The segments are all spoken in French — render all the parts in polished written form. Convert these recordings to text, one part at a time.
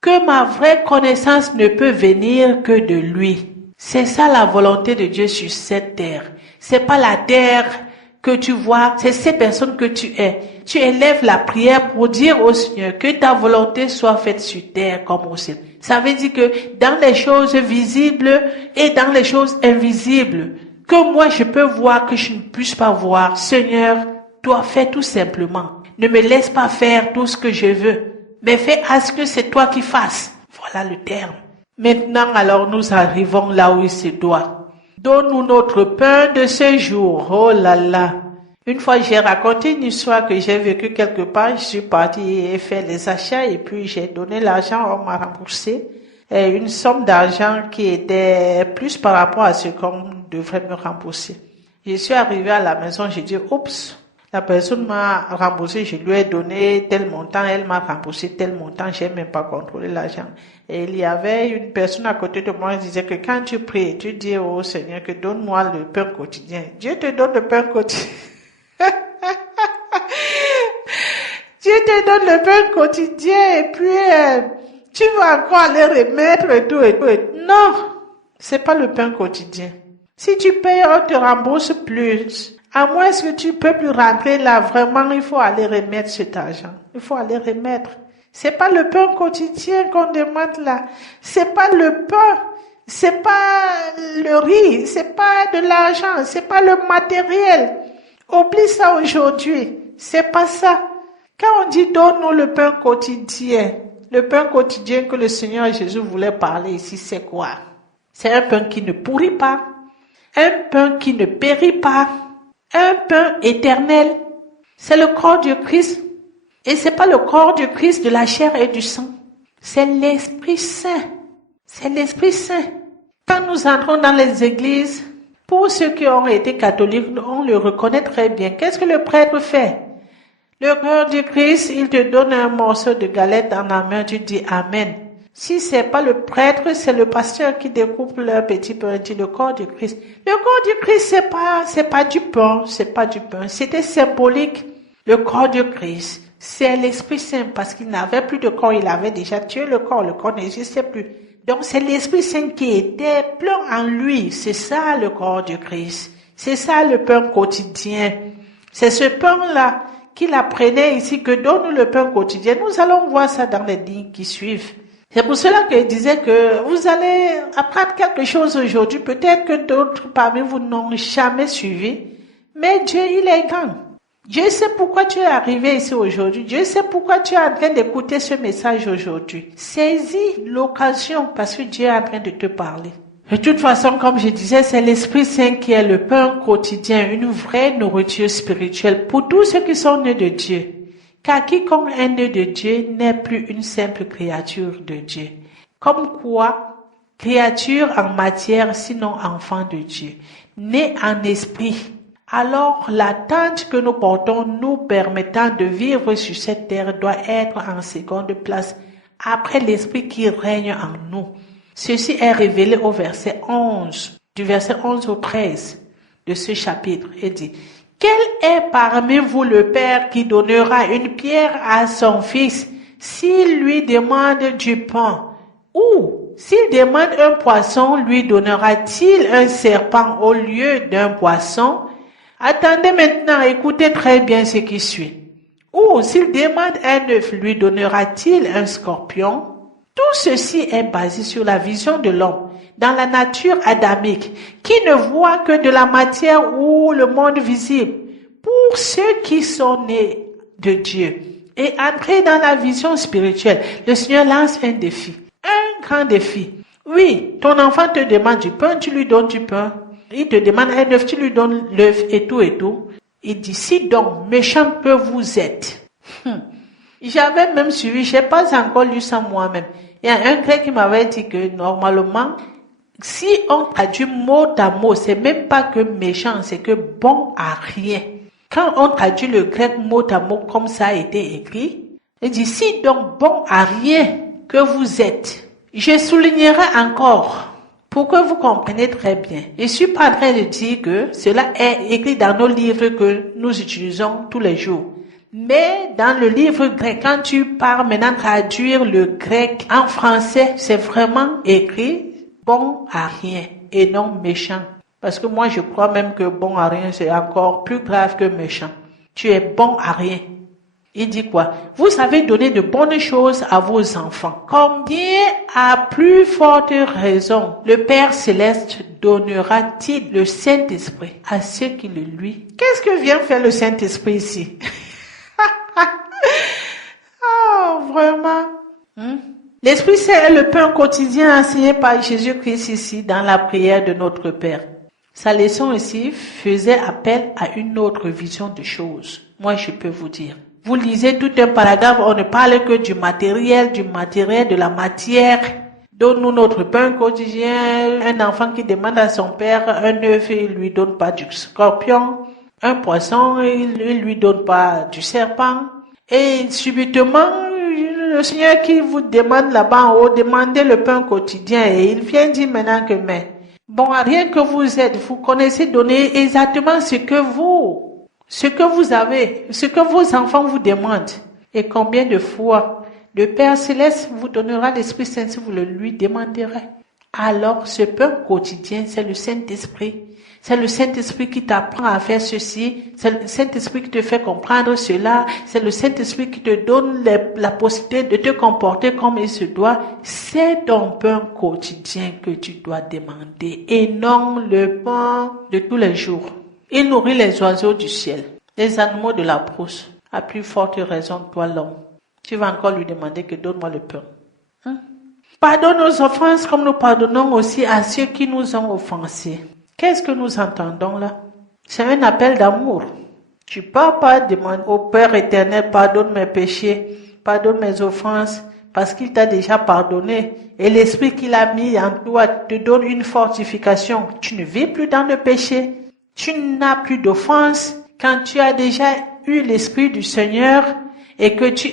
que ma vraie connaissance ne peut venir que de lui. C'est ça la volonté de Dieu sur cette terre. C'est pas la terre que tu vois, c'est ces personnes que tu es. Tu élèves la prière pour dire au Seigneur que ta volonté soit faite sur terre comme au ciel. Ça veut dire que dans les choses visibles et dans les choses invisibles, que moi je peux voir, que je ne puisse pas voir, Seigneur, toi fais tout simplement. Ne me laisse pas faire tout ce que je veux, mais fais à ce que c'est toi qui fasses. Voilà le terme. Maintenant, alors, nous arrivons là où il se doit. Donne-nous notre pain de ce jour. Oh là là. Une fois, j'ai raconté une histoire que j'ai vécue quelque part. Je suis partie et faire les achats et puis j'ai donné l'argent, on m'a remboursé. Une somme d'argent qui était plus par rapport à ce qu'on devrait me rembourser. Je suis arrivée à la maison, j'ai dit, oups. La personne m'a remboursé, je lui ai donné tel montant, elle m'a remboursé tel montant, j'ai même pas contrôlé l'argent. Et il y avait une personne à côté de moi qui disait que quand tu pries, tu dis au Seigneur que donne-moi le pain quotidien. Dieu te donne le pain quotidien. Dieu te donne le pain quotidien et puis tu vas encore aller remettre et tout et tout. Non, c'est pas le pain quotidien. Si tu payes, on te rembourse plus. À moins que tu peux plus rentrer là, vraiment, il faut aller remettre cet argent. Il faut aller remettre. C'est pas le pain quotidien qu'on demande là. C'est pas le pain. C'est pas le riz. C'est pas de l'argent. C'est pas le matériel. Oublie ça aujourd'hui. C'est pas ça. Quand on dit donne-nous le pain quotidien que le Seigneur Jésus voulait parler ici, c'est quoi? C'est un pain qui ne pourrit pas. Un pain qui ne périt pas. Un pain éternel, c'est le corps du Christ. Et c'est pas le corps du Christ de la chair et du sang. C'est l'Esprit Saint. C'est l'Esprit Saint. Quand nous entrons dans les églises, pour ceux qui ont été catholiques, on le reconnaît très bien. Qu'est-ce que le prêtre fait? Le corps du Christ, il te donne un morceau de galette dans la main, tu dis Amen. Si c'est pas le prêtre, c'est le pasteur qui découpe leur petit pain, dit le corps du Christ. Le corps du Christ, c'est pas du pain, c'est pas du pain. C'était symbolique. Le corps du Christ, c'est l'Esprit Saint parce qu'il n'avait plus de corps, il avait déjà tué le corps n'existait plus. Donc c'est l'Esprit Saint qui était plein en lui. C'est ça le corps du Christ. C'est ça le pain quotidien. C'est ce pain-là qu'il apprenait ici que donne le pain quotidien. Nous allons voir ça dans les lignes qui suivent. C'est pour cela qu'il disait que vous allez apprendre quelque chose aujourd'hui. Peut-être que d'autres parmi vous n'ont jamais suivi. Mais Dieu, il est grand. Dieu sait pourquoi tu es arrivé ici aujourd'hui. Dieu sait pourquoi tu es en train d'écouter ce message aujourd'hui. Saisis l'occasion parce que Dieu est en train de te parler. De toute façon, comme je disais, c'est l'Esprit Saint qui est le pain quotidien, une vraie nourriture spirituelle pour tous ceux qui sont nés de Dieu. Car quiconque est né de Dieu n'est plus une simple créature de Dieu. Comme quoi, créature en matière, sinon enfant de Dieu, né en esprit. Alors, l'attente que nous portons nous permettant de vivre sur cette terre doit être en seconde place après l'esprit qui règne en nous. Ceci est révélé au verset 11, du verset 11 au 13 de ce chapitre. Il dit, quel est parmi vous le père qui donnera une pierre à son fils s'il lui demande du pain? Ou s'il demande un poisson, lui donnera-t-il un serpent au lieu d'un poisson? Attendez maintenant, écoutez très bien ce qui suit. Ou s'il demande un œuf, lui donnera-t-il un scorpion? Tout ceci est basé sur la vision de l'homme, dans la nature adamique, qui ne voit que de la matière ou le monde visible. Pour ceux qui sont nés de Dieu et entrés dans la vision spirituelle, le Seigneur lance un défi, un grand défi. Oui, ton enfant te demande du pain, tu lui donnes du pain. Il te demande un œuf, tu lui donnes l'œuf et tout et tout. Il dit, si donc méchant que vous êtes. J'avais même suivi, je n'ai pas encore lu ça moi-même. Il y a un grec qui m'avait dit que normalement, si on traduit mot à mot, c'est même pas que méchant, c'est que bon à rien. Quand on traduit le grec mot à mot comme ça a été écrit, il dit, si donc bon à rien que vous êtes, je soulignerai encore, pour que vous compreniez très bien. Je suis pas en train de dire que cela est écrit dans nos livres que nous utilisons tous les jours. Mais dans le livre grec, quand tu pars maintenant traduire le grec en français, c'est vraiment écrit bon à rien et non méchant. Parce que moi, je crois même que bon à rien, c'est encore plus grave que méchant. Tu es bon à rien. Il dit quoi? Vous savez donner de bonnes choses à vos enfants. Combien à plus forte raison le Père Céleste donnera-t-il le Saint-Esprit à ceux qui le lui? Qu'est-ce que vient faire le Saint-Esprit ici? Oh, vraiment. L'Esprit Saint est le pain quotidien enseigné par Jésus-Christ ici dans la prière de notre Père. Sa leçon ici faisait appel à une autre vision de choses. Moi, je peux vous dire. Vous lisez tout un paragraphe, on ne parle que du matériel, de la matière. Donne-nous notre pain quotidien. Un enfant qui demande à son père un œuf, il lui donne pas du scorpion. Un poisson, il lui donne pas du serpent. Et subitement, le Seigneur qui vous demande là-bas en haut, demandez le pain quotidien. Et il vient dire maintenant que, mais, bon, rien que vous êtes, vous connaissez donner exactement ce que vous avez, ce que vos enfants vous demandent. Et combien de fois le Père Céleste vous donnera l'Esprit Saint si vous le lui demanderez. Alors, ce pain quotidien, c'est le Saint-Esprit. C'est le Saint-Esprit qui t'apprend à faire ceci. C'est le Saint-Esprit qui te fait comprendre cela. C'est le Saint-Esprit qui te donne la possibilité de te comporter comme il se doit. C'est ton pain quotidien que tu dois demander et non le pain de tous les jours. Il nourrit les oiseaux du ciel, les animaux de la brousse. À plus forte raison, toi l'homme. Tu vas encore lui demander que donne-moi le pain. Pardonne nos offenses comme nous pardonnons aussi à ceux qui nous ont offensés. Qu'est-ce que nous entendons là? C'est un appel d'amour. Tu ne peux pas demander au Père éternel, pardonne mes péchés, pardonne mes offenses, parce qu'il t'a déjà pardonné. Et l'esprit qu'il a mis en toi te donne une fortification. Tu ne vis plus dans le péché. Tu n'as plus d'offense. Quand tu as déjà eu l'esprit du Seigneur et que tu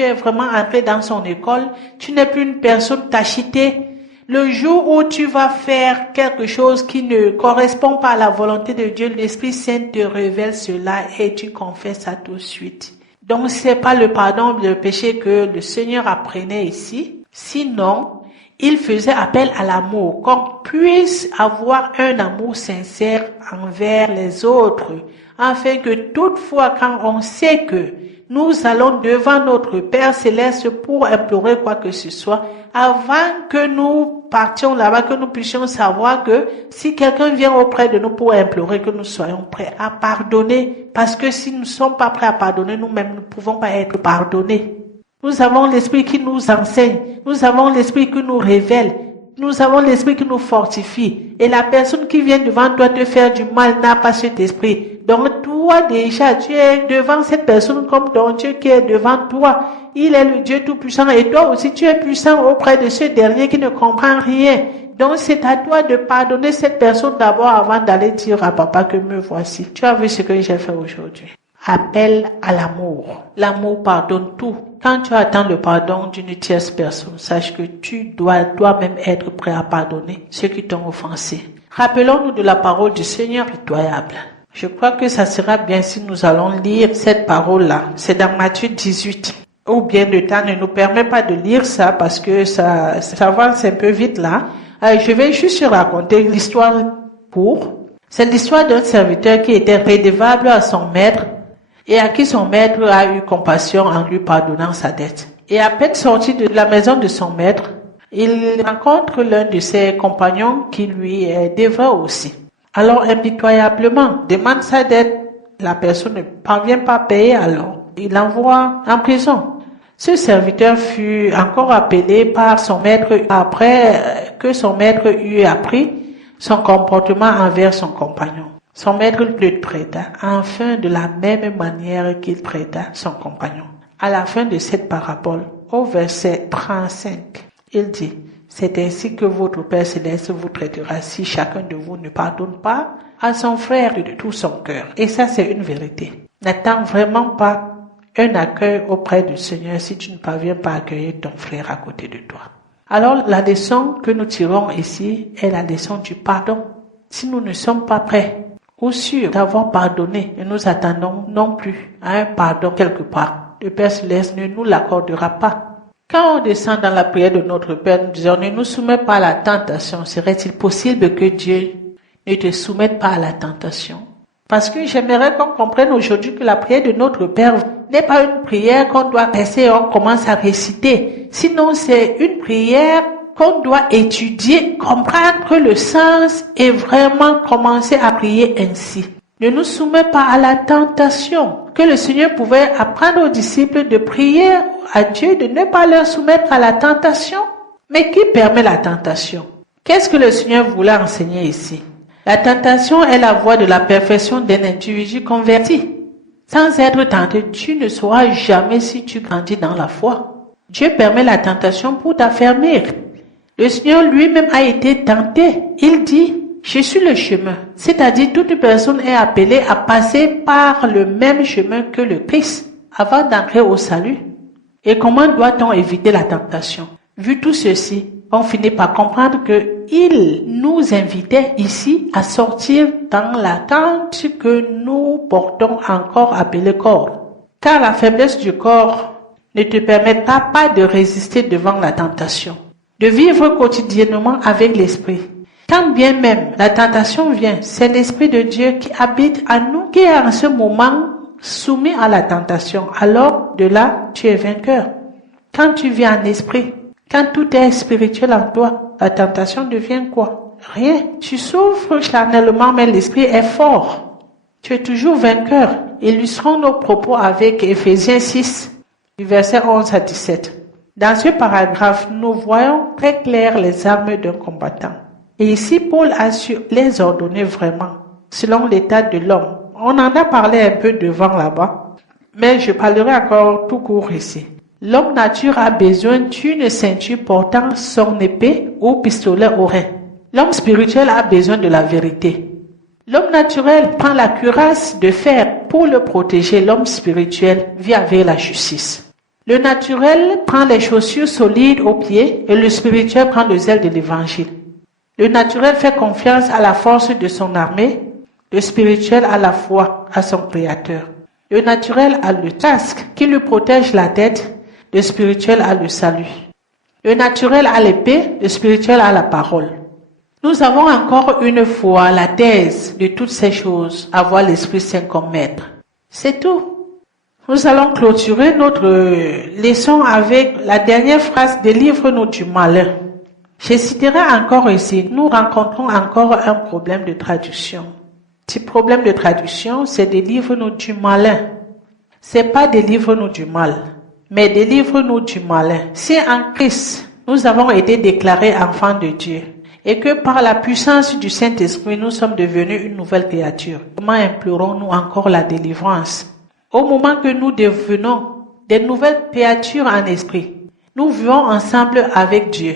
es vraiment entré dans son école, tu n'es plus une personne tachetée. Le jour où tu vas faire quelque chose qui ne correspond pas à la volonté de Dieu, l'Esprit Saint te révèle cela et tu confesses ça tout de suite. Donc c'est pas le pardon de péché que le Seigneur apprenait ici. Sinon, il faisait appel à l'amour, qu'on puisse avoir un amour sincère envers les autres, afin que toutefois quand on sait que nous allons devant notre Père Céleste pour implorer quoi que ce soit, avant que nous partions là-bas, que nous puissions savoir que si quelqu'un vient auprès de nous pour implorer, que nous soyons prêts à pardonner. Parce que si nous ne sommes pas prêts à pardonner, nous-mêmes ne pouvons pas être pardonnés. Nous avons l'Esprit qui nous enseigne. Nous avons l'Esprit qui nous révèle. Nous avons l'Esprit qui nous fortifie. Et la personne qui vient devant toi te faire du mal n'a pas cet esprit. Donc toi déjà, tu es devant cette personne comme ton Dieu qui est devant toi. Il est le Dieu tout-puissant et toi aussi tu es puissant auprès de ce dernier qui ne comprend rien. Donc c'est à toi de pardonner cette personne d'abord avant d'aller dire à papa que me voici. Tu as vu ce que j'ai fait aujourd'hui. Appel à l'amour. L'amour pardonne tout. Quand tu attends le pardon d'une tierce personne, sache que tu dois toi-même être prêt à pardonner ceux qui t'ont offensé. Rappelons-nous de la parole du Seigneur pitoyable. Je crois que ça sera bien si nous allons lire cette parole-là. C'est dans Matthieu 18. Ou bien le temps ne nous permet pas de lire ça parce que ça avance un peu vite là. Je vais juste raconter l'histoire courte. C'est l'histoire d'un serviteur qui était redevable à son maître et à qui son maître a eu compassion en lui pardonnant sa dette. Et à peine sorti de la maison de son maître, il rencontre l'un de ses compagnons qui lui est devant aussi. Alors impitoyablement, demande sa dette. La personne ne parvient pas à payer alors. Il l'envoie en prison. Ce serviteur fut encore appelé par son maître après que son maître eut appris son comportement envers son compagnon. Son maître le traita enfin de la même manière qu'il traita son compagnon. À la fin de cette parabole, au verset 35, il dit: c'est ainsi que votre Père Céleste vous traitera si chacun de vous ne pardonne pas à son frère de tout son cœur. Et ça, c'est une vérité. N'attends vraiment pas un accueil auprès du Seigneur si tu ne parviens pas à accueillir ton frère à côté de toi. Alors, la leçon que nous tirons ici est la leçon du pardon. Si nous ne sommes pas prêts, ou sûrs d'avoir pardonné. Et nous attendons non plus à un pardon quelque part. Le Père Céleste ne nous l'accordera pas. Quand on descend dans la prière de notre Père, nous disons, ne nous soumets pas à la tentation. Serait-il possible que Dieu ne te soumette pas à la tentation? Parce que j'aimerais qu'on comprenne aujourd'hui que la prière de notre Père n'est pas une prière qu'on doit passer et on commence à réciter. Sinon, c'est une prière qu'on doit étudier, comprendre le sens et vraiment commencer à prier ainsi. Ne nous soumets pas à la tentation. Que le Seigneur pouvait apprendre aux disciples de prier à Dieu, de ne pas leur soumettre à la tentation. Mais qui permet la tentation? Qu'est-ce que le Seigneur voulait enseigner ici? La tentation est la voie de la perfection d'un individu converti. Sans être tenté, tu ne sauras jamais si tu grandis dans la foi. Dieu permet la tentation pour t'affermir. Le Seigneur lui-même a été tenté. Il dit, je suis le chemin. C'est-à-dire, toute personne est appelée à passer par le même chemin que le Christ avant d'entrer au salut. Et comment doit-on éviter la tentation? Vu tout ceci, on finit par comprendre qu'il nous invitait ici à sortir dans la tente que nous portons encore appelée corps. Car la faiblesse du corps ne te permettra pas de résister devant la tentation, de vivre quotidiennement avec l'esprit. Quand bien même la tentation vient, c'est l'Esprit de Dieu qui habite à nous, qui est en ce moment soumis à la tentation. Alors, de là, tu es vainqueur. Quand tu vis en esprit, quand tout est spirituel en toi, la tentation devient quoi? Rien. Tu souffres charnellement, mais l'esprit est fort. Tu es toujours vainqueur. Illustrons nos propos avec Éphésiens 6, du verset 11 à 17. Dans ce paragraphe, nous voyons très clair les armes d'un combattant. Et ici, Paul a su les ordonner vraiment, selon l'état de l'homme. On en a parlé un peu devant là-bas, mais je parlerai encore tout court ici. L'homme nature a besoin d'une ceinture portant son épée ou pistolet au rein. L'homme spirituel a besoin de la vérité. L'homme naturel prend la cuirasse de fer pour le protéger. L'homme spirituel vit avec la justice. Le naturel prend les chaussures solides aux pieds et le spirituel prend le zèle de l'évangile. Le naturel fait confiance à la force de son armée, le spirituel à la foi à son Créateur. Le naturel a le casque qui lui protège la tête, le spirituel a le salut. Le naturel a l'épée, le spirituel a la parole. Nous avons encore une fois la thèse de toutes ces choses, avoir l'Esprit Saint comme maître. C'est tout. Nous allons clôturer notre leçon avec la dernière phrase « Délivre-nous du malin ». Je citerai encore ici, nous rencontrons encore un problème de traduction. Ce problème de traduction, c'est délivre-nous du malin. C'est pas délivre-nous du mal, mais délivre-nous du malin. Si en Christ, nous avons été déclarés enfants de Dieu et que par la puissance du Saint-Esprit, nous sommes devenus une nouvelle créature, comment implorons-nous encore la délivrance? Au moment que nous devenons des nouvelles créatures en esprit, nous vivons ensemble avec Dieu.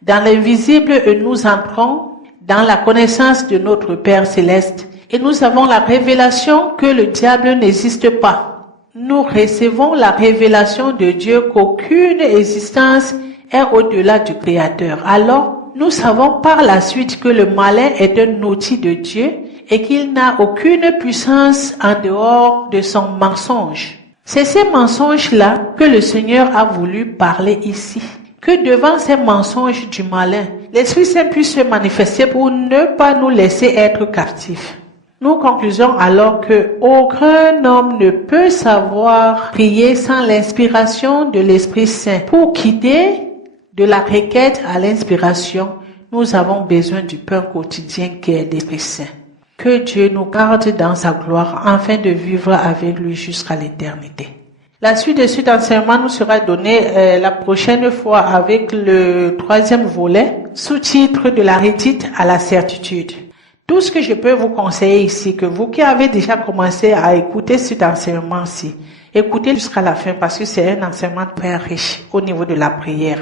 Dans l'invisible, nous entrons dans la connaissance de notre Père Céleste et nous avons la révélation que le diable n'existe pas. Nous recevons la révélation de Dieu qu'aucune existence est au-delà du Créateur. Alors, nous savons par la suite que le malin est un outil de Dieu et qu'il n'a aucune puissance en dehors de son mensonge. C'est ces mensonges-là que le Seigneur a voulu parler ici. Que devant ces mensonges du malin, l'Esprit Saint puisse se manifester pour ne pas nous laisser être captifs. Nous conclusons alors que aucun homme ne peut savoir prier sans l'inspiration de l'Esprit Saint. Pour quitter de la requête à l'inspiration, nous avons besoin du pain quotidien qui est l'Esprit Saint. Que Dieu nous garde dans sa gloire afin de vivre avec lui jusqu'à l'éternité. La suite de cet enseignement nous sera donnée la prochaine fois avec le 3e volet, sous-titre de la rétite à la certitude. Tout ce que je peux vous conseiller ici, que vous qui avez déjà commencé à écouter cet enseignement-ci, écoutez jusqu'à la fin parce que c'est un enseignement très riche au niveau de la prière.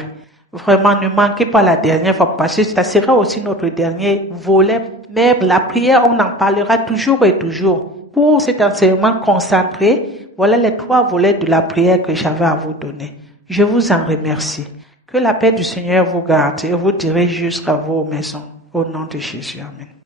Vraiment, ne manquez pas la dernière fois parce que ça sera aussi notre dernier volet. Mais la prière, on en parlera toujours et toujours. Pour cet enseignement concentré, voilà les 3 volets de la prière que j'avais à vous donner. Je vous en remercie. Que la paix du Seigneur vous garde et vous dirige jusqu'à vos maisons. Au nom de Jésus. Amen.